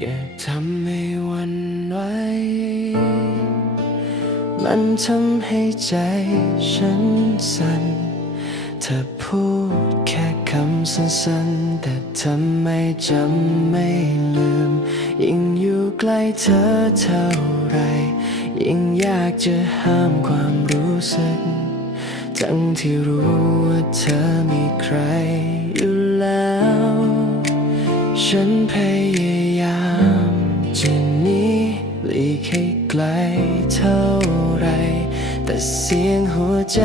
อย่าทำให้วันไหวมันทำให้ใจฉันสั่นเธอพูดแค่คำสั้นๆ แต่ทำไมจำไม่ลืม ยิ่งอยู่ใกล้เธอเท่าไร ยิ่งอยากจะห้ามความรู้สึก ทั้งที่รู้ว่าเธอมีใครอยู่แล้ว ฉันพยายาม จะหนีหลีกให้ไกลเท่าไร แต่เสียงหัวใจ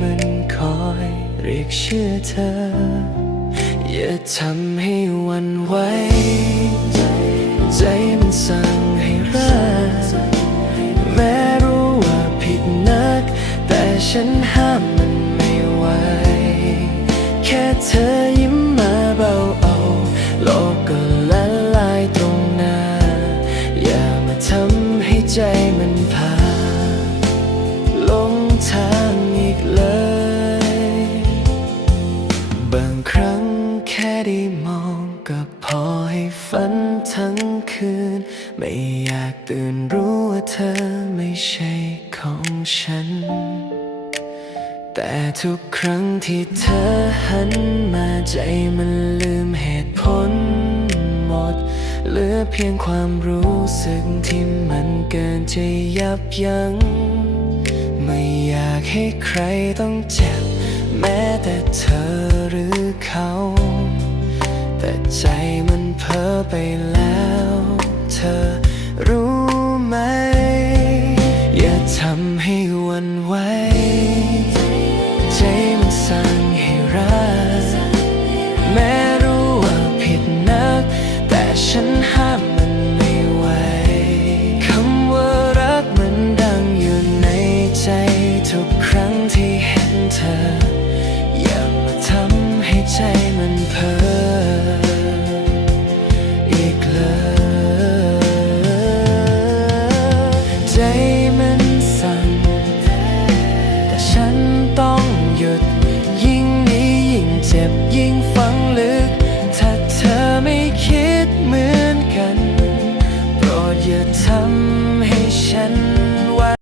มันคอยเรียกชื่อเธอ อย่าทำให้วันไหวใจมันสั่งให้รักแม้รู้ว่าผิดนัก แต่ฉันห้ามมันไม่ไหวแค่เธอ ใจมันพาลงทางอีกเลย บางครั้งแค่ได้มองก็พอให้ฝันทั้งคืน ไม่อยากตื่นรู้ว่าเธอไม่ใช่ของฉัน แต่ทุกครั้งที่เธอหันมาใจมันลืมเหตุผลหมด เหลือเพียงความรู้สึกที่มัน จะยับยัง้งไม่อยากให้ใครต้องเจ็บ แม้แต่เธอหรือเขา แต่ใจมันเพ้อไปแล้ว ครั้งที่เห็นเธอย่ามาทำให้ใจมันเพ้ออีกเลยใจมันสั่นแต่ฉันต้องหยุด ยิ่งนียิงเจ็บยิงฝังลึก ถ้าเธอไม่คิดเหมือนกัน โปรดอย่าทำให้ฉัน